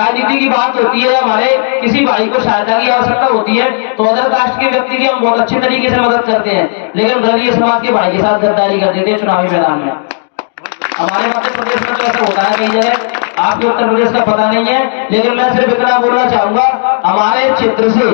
राजनीति की बात होती है, हमारे किसी भाई को सहायता की आवश्यकता होती है तो अदर कास्ट के व्यक्ति की हम बहुत अच्छे तरीके से मदद करते हैं, लेकिन दलित समाज के भाई के साथ गद्दारी कर देते हैं चुनावी मैदान में। हमारे मध्य प्रदेश में तो ऐसा होता है कई जगह, आपके उत्तर प्रदेश का पता नहीं है, लेकिन मैं सिर्फ इतना बोलना चाहूंगा, हमारे क्षेत्र से,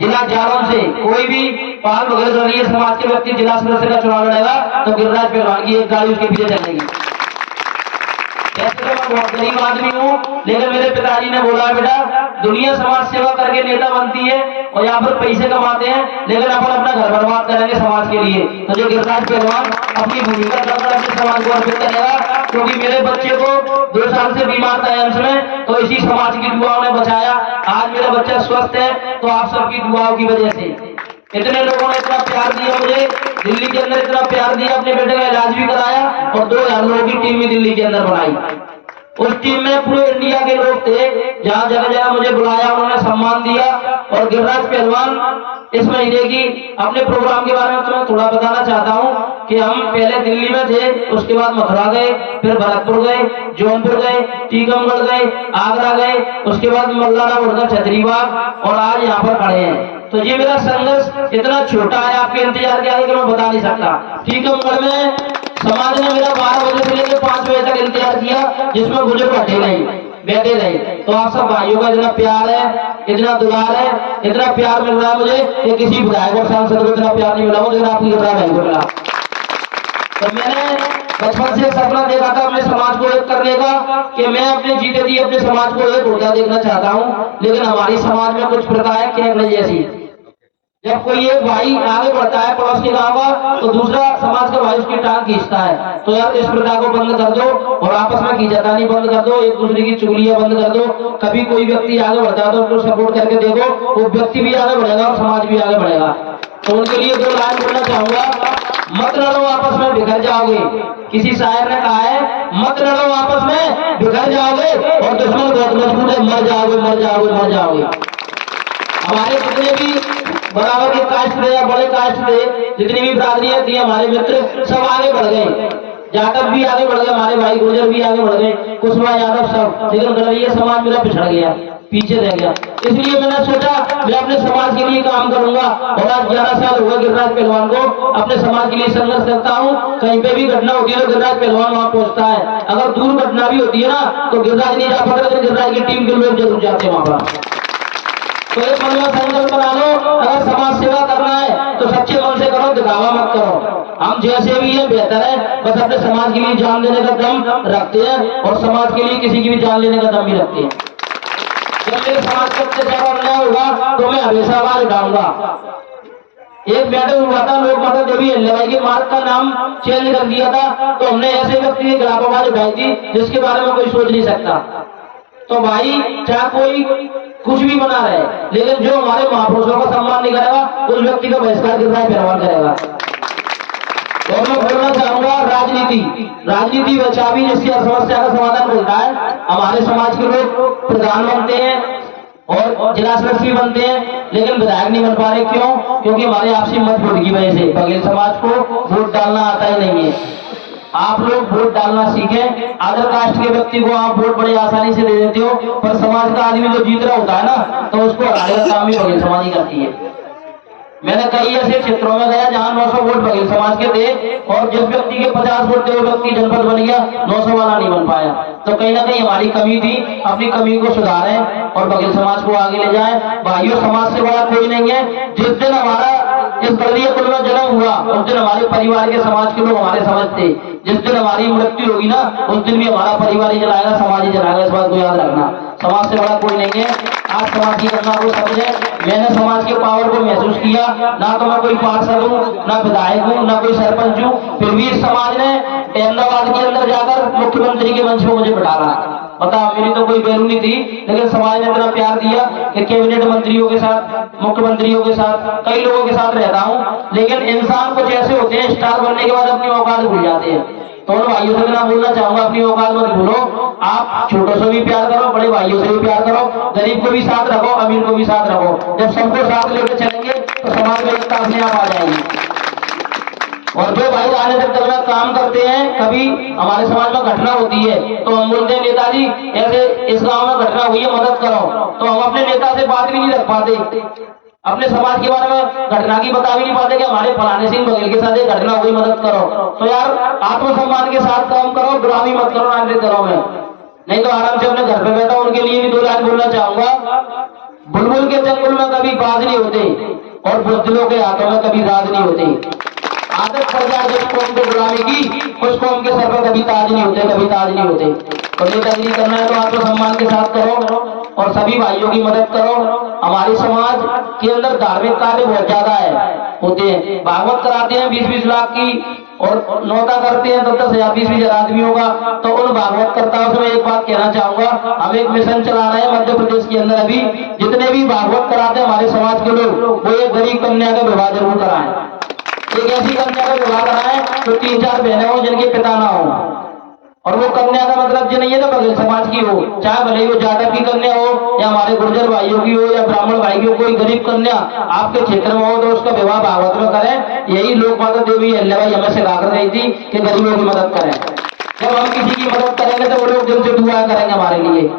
जिला जालौन से कोई भी पाल वगैरह दलित समाज के व्यक्ति जिला सदस्य का चुनाव लड़ेगा तो गिरिराज पहलवान की एक गाड़ी उसके पीछे चलेगी। वैसे तो मैं बहुत गरीब आदमी हूँ, लेकिन मेरे पिताजी ने बोला बेटा दुनिया समाज सेवा करके नेता बनती है और यहाँ पर पैसे कमाते हैं, लेकिन अपन अपना घर बर्बाद करेंगे समाज के लिए, तो जो गिरिराज पहलवान अपनी भूमिका कर अपने समाज को अर्पित करेगा, क्योंकि मेरे बच्चे को 2 साल से बीमार था एम्स में, तो इसी समाज की दुआओं ने बचाया। आज मेरा बच्चा स्वस्थ है तो आप सबकी दुआओं की वजह से। इतने लोगों ने इतना प्यार दिया मुझे, दिल्ली के अंदर इतना प्यार दिया, अपने बेटे का इलाज भी कराया और 2000 लोगों की टीम भी दिल्ली के अंदर बनाई। उस टीम में पूरे इंडिया के लोग थे, जहां जगह जगह मुझे बुलाया, उन्होंने सम्मान दिया। और गिरिराज पहलवान इस महीने की अपने प्रोग्राम के बारे में तो मैं थोड़ा बताना चाहता हूं कि हम पहले दिल्ली में थे, उसके बाद मथुरा गए, फिर भरतपुर गए, जौनपुर गए, टीकमगढ़ गए, आगरा गए, उसके बाद मल्लाना उड़कर छतरीबाग और आज यहाँ पर खड़े हैं। तो ये मेरा संघर्ष इतना छोटा है, आपके इंतजार क्या है कि मैं बता नहीं सकता। टीकमगढ़ में समाज ने मेरा 12 बजे से लेकर 5 बजे तक इंतजार किया, जिसमें मुझे बैठे नहीं, बैठे नहीं। तो आप सब भाइयों का इतना प्यार है, इतना दुलार है, इतना प्यार मिल रहा है मुझे कि किसी विधायक और सांसद को इतना प्यार नहीं मिला मुझे, आपकी इतना भाई को मिला। तो मैंने बचपन से सपना देखा था अपने समाज को एक करने का, कि मैं अपने जीते जी अपने समाज को एक होता देखना चाहता हूँ, लेकिन हमारी समाज में कुछ प्रथा है केवल जैसी। जब कोई एक भाई आगे बढ़ता है पड़ोस के गांव का, तो दूसरा समाज का भाई उसकी टांग खींचता है। तो यार इस प्रथा को बंद कर दो और आपस में खींचातानी बंद कर दो, एक दूसरे की चुगलियां बंद कर दो। कभी कोई व्यक्ति आगे बढ़ता है तो उसको सपोर्ट करके देखो, वो व्यक्ति भी आगे बढ़ेगा और समाज भी आगे बढ़ेगा। तो उनके लिए 2 लाइन बोलना चाहूंगा, मत लड़ो आपस में बिखर जाओगे। किसी शायर ने कहा है मत लड़ो आपस में बिखर जाओगे और दुश्मन बहुत मजबूत है, मर जाओगे मर जाओगे मर जाओगे। हमारे जितने भी बराबर के कास्ट थे या बड़े कास्ट थे, जितनी भी बिरादरियां थी, हमारे मित्र सब आगे बढ़ गए, जाटव भी आगे बढ़ गए, हमारे भाई गुर्जर भी आगे बढ़ गए, कुशवाहा यादव सब, लेकिन दलित समाज मेरा पिछड़ गया, पीछे रह गया। इसलिए मैंने सोचा मैं अपने समाज के लिए काम करूंगा और आज 11 साल हुआ गिरिराज पहलवान को अपने समाज के लिए संघर्ष करता हूँ। कहीं पे भी घटना होती है तो गिरिराज पहलवान वहां पहुंचता है, अगर दूर घटना भी होती है ना तो गिरिराज नहीं जा पाता, लेकिन गिरिराज की टीम के लोग जरूर जाते हैं वहां पर। तो एक मन में संकल्प बना लो, अगर समाज सेवा करना है तो सच्चे मन से करो, दिखावा मत करो। हम जैसे भी है बेहतर है, बस अपने समाज के लिए जान देने का दम रखते हैं और समाज के लिए किसी की भी जान लेने का दम भी रखते हैं। जब मेरे समाज का अत्याचार अन्याय होगा तो मैं हमेशा आवाज उठाऊंगा। एक मैटर हुआ था लोक माता देवी अहिल्याबाई के मार्ग का नाम चेंज कर दिया था, तो हमने ऐसे व्यक्ति के खिलाफ आवाज उठाई थी जिसके बारे में कोई सोच नहीं सकता। तो भाई चाहे कोई कुछ भी बना रहे, लेकिन जो हमारे महापुरुषों का सम्मान नहीं करेगा उस व्यक्ति का बहिष्कार गिरिराज पहलवान करेगा। और मैं बोलना चाहूंगा राजनीति वह चाबी जिससे हर समस्या का समाधान मिलता है। हमारे समाज के लोग प्रधान बनते हैं और जिला सदस्य भी बनते हैं, लेकिन विधायक नहीं बन पा रहे। क्यों? क्योंकि हमारे आपसी मतभेद की वजह से बघेल समाज को वोट डालना आता ही नहीं है। आप लोग वोट डालना सीखें। अदर कास्ट के व्यक्ति को आप वोट बड़े आसानी से दे देते हो, पर समाज का आदमी जो जीत रहा होता है ना, तो उसको हराने का काम भी बघेल समाज ही करती है। मैंने कई ऐसे क्षेत्रों में गया जहां 900 वोट बघेल समाज के थे और जिस व्यक्ति के 50 वोट थे वो व्यक्ति जनपद बन गया, 900 वाला नहीं बन पाया। तो कहीं ना कहीं हमारी कमी थी, अपनी कमी को सुधारें और बघेल समाज को आगे ले जाएं। भाइयों, समाज से बड़ा कोई नहीं है। जिस दिन हमारा इस दलित कुल में जन्म हुआ उस दिन हमारे परिवार के समाज के लोग हमारे समझते, जिस दिन हमारी मृत्यु होगी ना उस दिन भी हमारा परिवार ही जलाएगा, समाज ही जलाएगा। इस बात को याद रखना, समाज से बड़ा कोई नहीं है। आज समाज की घटना को समझे। मैंने समाज के पावर को महसूस किया, ना तो मैं कोई पार्षद हूँ, ना विधायक हूँ, ना कोई सरपंच हूँ, फिर भी इस समाज ने अहमदाबाद के अंदर जाकर मुख्यमंत्री के मंच पर मुझे बिठाना। पता मेरी तो कोई बैरूनी थी, लेकिन समाज ने इतना प्यार दिया कि कैबिनेट मंत्रियों के साथ, मुख्यमंत्रियों के साथ, कई लोगों के साथ रहता हूँ। लेकिन इंसान कुछ ऐसे होते हैं स्टार बनने के बाद अपनी औकात भूल जाते हैं। तो उन भाइयों से मैं बोलना चाहूंगा, अपनी औकात मत भूलो। आप छोटों से भी प्यार करो, बड़े भाइयों से भी प्यार करो, गरीब को भी साथ रखो, अमीर को भी साथ रखो। जब सबको साथ लेकर चलेंगे तो समाज में एकता अपने आप आ जाएगी। और जो भाई राजनीतिक दल में काम करते हैं, कभी हमारे समाज में घटना होती है तो हम बोलते हैं नेताजी ऐसे इस गांव में घटना हुई है, मदद करो। तो हम अपने नेता से बात भी नहीं रख पाते, अपने समाज के बारे में घटना की बता भी नहीं पाते कि हमारे फलाने सिंह बघेल के साथ एक घटना हुई, मदद करो। तो यार आत्मसम्मान के साथ काम करो, गुलामी मत करो राजनीतिक दलों में। नहीं तो आराम से अपने घर पे बैठा। उनके लिए भी दो लाइन बोलना चाहूंगा, बुलबुल के जंगल में कभी बाज नहीं होते और बुजदिलों के हाथों में कभी राज नहीं होते। आदत पड़ जाए जिस कौम को गुलामी की, उस कौम के सर पर कभी ताज नहीं होते, कभी ताज नहीं होते। तो नेतागिरी करना है तो आत्मसम्मान के साथ करो और सभी भाइयों की मदद करो। हमारे समाज के अंदर धार्मिक कार्य बहुत ज्यादा होते हैं। भागवत कराते हैं 20-20 लाख की और नौता करते हैं 10-10,000 20-20 आदमियों का। तो उन भागवत कर्ताओं से मैं एक बात कहना चाहूंगा, हम एक मिशन चला रहे हैं मध्य प्रदेश के अंदर। अभी जितने भी भागवत कराते हैं हमारे समाज के लोग, वो एक गरीब कन्या का विवाह जरूर कराएं। एक ऐसी कन्या का विवाह कराएं तो 3-4 बहनें हो जिनके पिता ना हो। और वो कन्या का मतलब ये नहीं है ना बघेल समाज की हो, चाहे भले वो जाटव की कन्या हो या हमारे गुर्जर भाइयों की हो या ब्राह्मण भाई की हो, कोई गरीब कन्या आपके क्षेत्र में हो तो उसका विवाह भागवत में करें। यही लोक माता देवी अहिल्याबाई हमें सिखा कर गई थी कि गरीबों की मदद करें। जब हम किसी की मदद करेंगे तो वो लोग दिल से दुआ करेंगे हमारे लिए।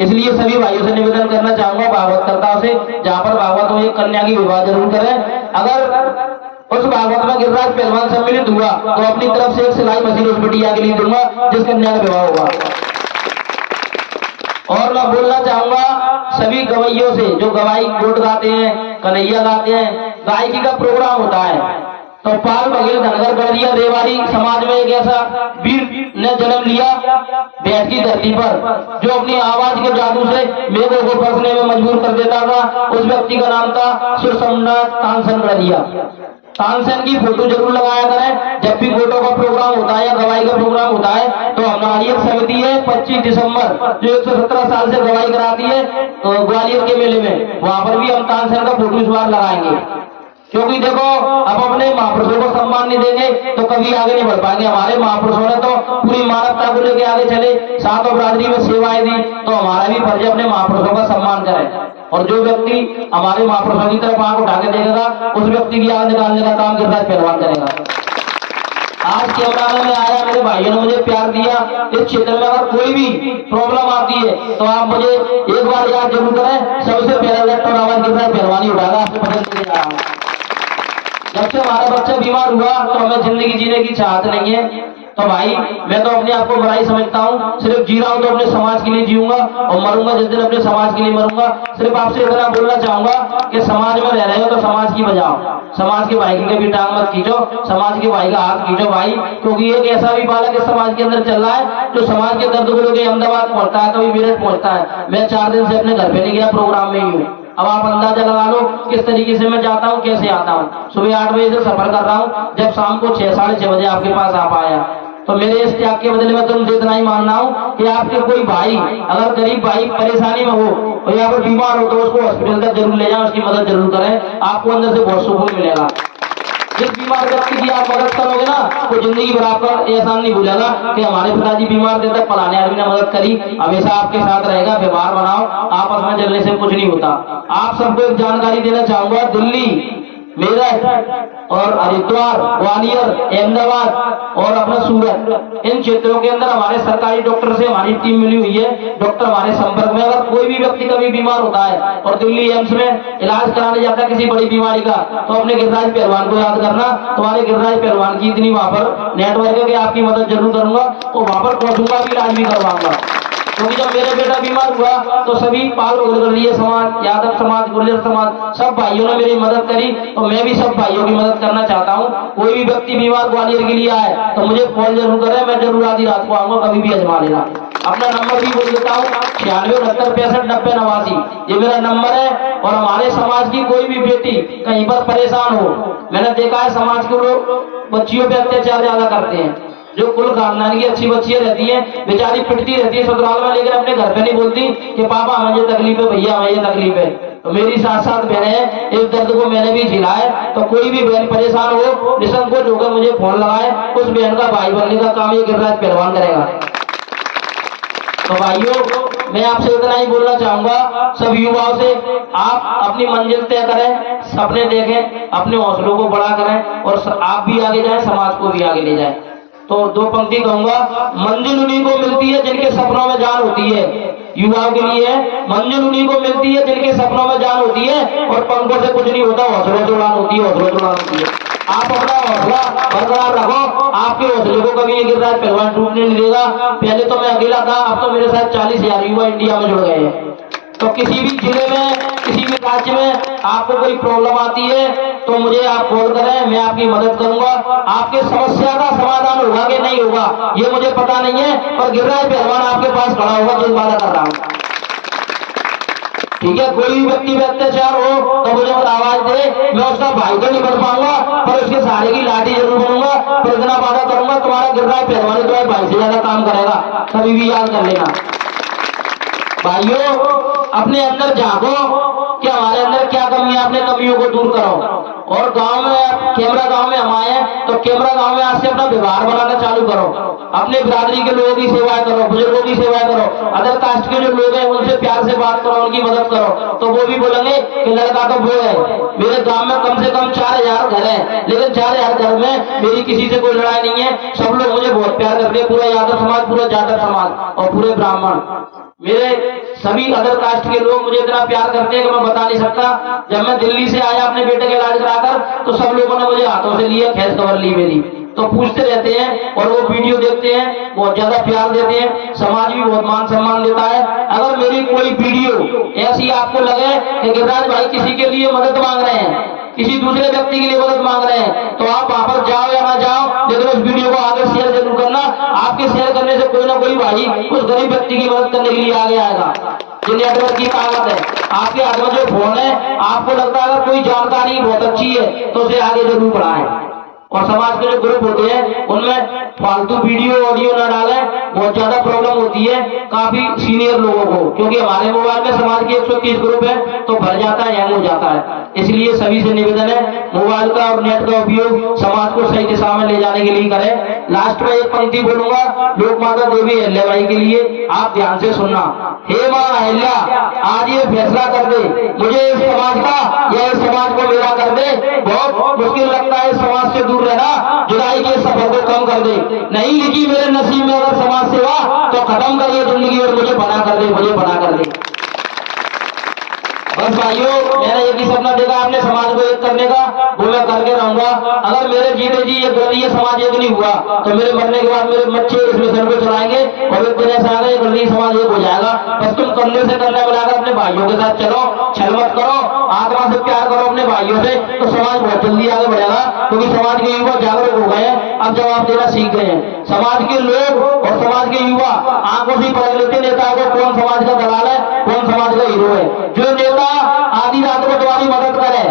इसलिए सभी भाइयों से निवेदन करना चाहूंगा, भागवत कर्ताओं से, जहाँ पर भागवत हो एक कन्या की विवाह जरूर करें। अगर उस भागवत में गिरिराज पहलवान सम्मिलित हुआ तो अपनी तरफ से एक सिलाई मशीन उस बिटिया के लिए दूंगा जिस कन्या का विवाह होगा। और मैं बोलना चाहूंगा सभी गवैयों से जो गवाई गोट गाते हैं, कन्हैया गाते हैं, गायकी का प्रोग्राम होता है तो पाल बघेल धनगर गढ़िया रेवाड़ी समाज में एक ऐसा वीर ने जन्म लिया बैठ की धरती पर, जो अपनी आवाज के जादू से मेघों को बरसने में मजबूर कर देता था। उस व्यक्ति का नाम था सुरसम्राट तानसेन गढ़िया। तानसेन की फोटो जरूर लगाया करें जब भी गोटों का प्रोग्राम होता है या गवाई का प्रोग्राम होता है। तो हमारी एक समिति है 25 दिसंबर जो 117 साल से गवाई कराती है तो ग्वालियर के मेले में, वहां पर भी हम तानसेन का फोटो इस बार लगाएंगे। क्योंकि देखो अब अपने महापुरुषों को सम्मान नहीं देंगे तो कभी आगे नहीं बढ़ पाएंगे। हमारे महापुरुषों ने तो पूरी मानवता को लेकर आगे चले, सातों बिरादरी में सेवाएं दी, तो हमारा भी फर्ज है अपने महापुरुषों का सम्मान करें। और जो व्यक्ति हमारे महापुरुषों की तरफ आंख उठा के देखेगा उस व्यक्ति की आग निकालने का काम गिरिराज पहलवान करेगा। आज कैमरा में आया, मेरे भाइयों ने मुझे प्यार दिया। इस क्षेत्र में अगर कोई भी प्रॉब्लम आती है तो आप मुझे एक बार याद जरूर करें। सबसे पहला लेटर आवाज गिरिराज पहलवान उठाएगा, आपसे पसंद नहीं आ रहा। जब से हमारा बच्चा बीमार हुआ तो हमें जिंदगी जीने की चाहत नहीं है। तो भाई मैं तो अपने आप को बुराई समझता हूँ, सिर्फ जी रहा हूँ तो अपने समाज के लिए जीऊंगा और मरूंगा जिस दिन अपने समाज के लिए मरूंगा। सिर्फ आपसे इतना बोलना चाहूंगा कि समाज में रह रहे हो तो समाज की बजाओ, समाज के भाई की भी टांग मत खींचो, समाज के भाई का हाथ खींचो भाई। क्योंकि एक ऐसा भी बालक इस समाज के अंदर चल रहा है जो समाज के दर्द को लेकर अहमदाबाद पहुंचता है, कभी मेरठ पहुंचता है। मैं 4 दिन से अपने घर पे नहीं गया, प्रोग्राम में ही हूँ। अब आप अंदाजा लगा लो किस तरीके से मैं जाता हूँ, कैसे आता हूँ। सुबह 8 बजे से सफर कर रहा हूँ, जब शाम को 6-6:30 बजे आपके पास आ पाया। तो मेरे इस त्याग के बदले में तुमसे इतना ही मानना हूँ कि आपके कोई भाई अगर गरीब भाई परेशानी में हो और यहाँ पर बीमार हो तो उसको हॉस्पिटल तक जरूर ले जाए, उसकी मदद जरूर करें। आपको अंदर से बहुत सुकून मिलेगा। जिस बीमार व्यक्ति की आप मदद करोगे ना वो जिंदगी भर आपका एहसान नहीं भूलेगा कि हमारे पिताजी बीमार थे तब फलाने आदमी ने मदद करी। हमेशा आपके साथ रहेगा। व्यवहार बनाओ, आपस में जलने से कुछ नहीं होता। आप सबको एक जानकारी देना चाहूंगा, दिल्ली, मेरठ और हरिद्वार, ग्वालियर, अहमदाबाद और अपना सूरत, इन क्षेत्रों के अंदर हमारे सरकारी डॉक्टर से हमारी टीम मिली हुई है। डॉक्टर हमारे संपर्क में, अगर कोई भी व्यक्ति कभी बीमार होता है और दिल्ली एम्स में इलाज कराने जाता है किसी बड़ी बीमारी का, तो अपने गिरिराज पहलवान को याद करना। तुम्हारे गिरिराज पहलवान की इतनी वहां पर नेटवर्क है कि आपकी मदद जरूर करूंगा और वहां पर पहुंचूंगा भी, इलाज भी करवाऊंगा। क्योंकि जब मेरा बेटा बीमार हुआ तो सभी पाल गढ़िया समाज, यादव समाज, गुर्जर समाज, सब भाइयों ने मेरी मदद करी। तो मैं भी सब भाइयों की मदद करना चाहता हूँ। कोई भी व्यक्ति बीमार ग्वालियर के लिए आए तो मुझे कॉल जरूर करे, मैं जरूर आधी रात को आऊंगा, कभी भी अजमा लेना। अपना नंबर भी बोल देता हूँ, 9669659089। ये मेरा नंबर है। और हमारे समाज की कोई भी बेटी कहीं पर परेशान हो, मैंने देखा है समाज के लोग बच्चियों पे अत्याचार ज्यादा करते हैं। जो कुल खानदान की अच्छी बच्चियां रहती हैं बेचारी पिटती रहती है ससुराल में, लेकिन अपने घर पे नहीं बोलती कि पापा हमें ये तकलीफ है, भैया हमें ये तकलीफ है। तो मेरी 7-7 बहनें हैं, इस दर्द को मैंने भी झेला है। तो कोई भी बहन परेशान हो निसंकोच होकर मुझे फोन लगाए, उस बहन का भाई बनने का काम ये गिरिराज पहलवान करेगा। तो भाइयों मैं आपसे इतना ही बोलना चाहूंगा सब युवाओं से, आप अपनी मंजिल तय करें, सपने देखें, अपने हौसलों को बड़ा करें और आप भी आगे जाएं, समाज को भी आगे ले जाएं। तो दो पंक्ति कहूंगा, मंजिल उन्हीं को मिलती है जिनके सपनों में जान होती है। युवाओं के लिए मंजिल उन्हीं को मिलती है जिनके सपनों में जान होती है और पंखों से कुछ नहीं होता, हौसलों से उड़ान होती है, हौसलों से उड़ान होती है। आप अपना हौसला बरकरार रखो, आपके हौसले को कभी नहीं गिरता है, पहलवान टूटने नहीं देगा। पहले तो मैं अकेला था, अब तो मेरे साथ 40,000 युवा इंडिया में जुड़ गए हैं। तो किसी भी जिले में, किसी भी राज्य में आपको कोई प्रॉब्लम आती है तो मुझे आप कॉल करें, मैं आपकी मदद करूंगा। आपके समस्या का समाधान होगा कि नहीं होगा ये मुझे पता नहीं है, पर गिरिराज पहलवान आपके पास खड़ा होगा, जिस वादा कर रहा हूँ। ठीक है, कोई भी व्यक्ति में अत्याचार हो तो मुझे आवाज दे, मैं उसका भाई तो नहीं बन पाऊंगा पर उसके सहारे की लाठी जरूर बनूंगा। पर इतना वादा करूंगा, तुम्हारा गिरिराज पहलवान तुम्हारे भाई से ज्यादा काम करेगा, कभी भी याद कर लेना। भाइयों अपने अंदर झांको कि हमारे अंदर क्या कमी है, अपने कमियों को दूर करो। और गांव में कैमरा गांव में हम आए हैं तो कैमरा गांव में आज से अपना व्यवहार बनाना चालू करो, अपने बिरादरी के लोगों की सेवा करो, बुजुर्गों की सेवा करो, अदर कास्ट के जो लोग हैं उनसे प्यार से बात करो, उनकी मदद करो, तो वो भी बोलेंगे कि लड़का तो वो है। मेरे गांव में कम से कम 4,000 घर है, लेकिन 4,000 घर में मेरी किसी से कोई लड़ाई नहीं है, सब लोग मुझे बहुत प्यार करते हैं, पूरा यादव समाज, पूरा जाटव समाज और पूरे ब्राह्मण, मेरे सभी अदर कास्ट के लोग मुझे इतना प्यार करते हैं कि मैं बता नहीं सकता। जब मैं दिल्ली से आया अपने बेटे का इलाज कराकर तो सब लोगों ने मुझे हाथों से लिया, खैस खबर ली मेरी, तो पूछते रहते हैं और वो वीडियो देखते हैं, बहुत ज्यादा प्यार देते हैं, समाज भी बहुत मान सम्मान देता है। अगर मेरी कोई वीडियो ऐसी आपको लगे कि गिरिराज भाई किसी के लिए मदद मांग रहे हैं, किसी दूसरे व्यक्ति के लिए मदद मांग रहे हैं, तो आप वहां पर जाओ या ना जाओ, लेकिन उस वीडियो को आगे शेयर जरूर करना। आपके शेयर करने से कोई ना कोई भाई उस गरीब व्यक्ति की मदद करने के लिए आगे आएगा। ये नेटवर्क की ताकत है, आपके हाथ में जो फोन है, आपको लगता है अगर कोई जानकारी बहुत अच्छी है तो उसे आगे जरूर बढ़ाएं। और समाज के जो ग्रुप होते हैं उनमें फालतू वीडियो ऑडियो न डालें, बहुत ज्यादा प्रॉब्लम होती है काफी सीनियर लोगों को, क्योंकि हमारे मोबाइल में समाज के 130 ग्रुप है तो भर जाता है, हैंग हो जाता है। इसलिए सभी से निवेदन है मोबाइल का और नेट का उपयोग समाज को सही दिशा में ले जाने के लिए करें। लास्ट में एक पंक्ति बोलूंगा लोक माता देवी अहिल्याबाई के लिए, आप ध्यान से सुनना। हे मां अहिल्या, आज ये फैसला कर दे, मुझे इस समाज का या इस समाज को मेरा कर दे। बहुत मुश्किल लगता है समाज से दूर रहना, जुदाई के सफर को कम कर दे। नहीं लिखी मेरे नसीब में अगर समाज सेवा तो खत्म करिए जिंदगी और मुझे बना कर दे, मुझे बना कर दे। बस भाइयों मैंने एक ही सपना देखा अपने समाज को एक करने का, वो मैं करके रहूंगा। अगर मेरे जीते जी ये गरीब समाज एक नहीं हुआ तो मेरे मरने के बाद मेरे बच्चे इस मिशन को चलाएंगे और एक दिन ऐसा आएगा गरीब समाज एक हो जाएगा। बस तुम कंधे से कंधा मिलाकर अपने भाइयों के साथ चलो, छल मत करो, आत्मा से प्यार करो अपने भाइयों से, तो समाज बहुत जल्दी आगे बढ़ेगा। क्योंकि समाज के युवा जागरूक हो गए हैं, अब जवाब देना सीख गए हैं। समाज के लोग और समाज के युवा आंखों से पढ़ लेते नेता को कौन समाज का दलाल है, कौन समाज का हीरो है। जो नेता आधी रात को तुम्हारी मदद करे,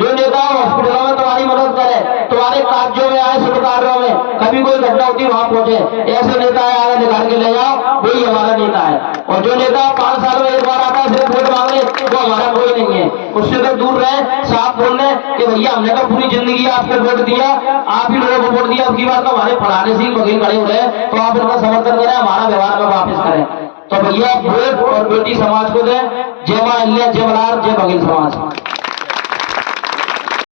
जो नेता हॉस्पिटलों में तुम्हारी मदद करे, तुम्हारे कार्यों में आए, शुभ कार्यों में कभी कोई घटना होती वहां पहुंचे, ऐसे नेता है आगे निकाल के ले जाओ, वही हमारा नेता है। और जो नेता 5 साल में एक बार आता है सिर्फ वोट मांगने, वो हमारा कोई नहीं है। उससे अगर दूर रहे, साफ बोल रहे कि भैया हमने तो पूरी जिंदगी आपको वोट दिया, आप ही लोगों को वोट दिया, अब की बात तो हमारे पढ़ाने से ही वकील खड़े हो रहे हैं, तो आप इनका समर्थन करें, हमारा व्यवहार में वापस करें। तो भैया वोट और बेटी समाज को दें।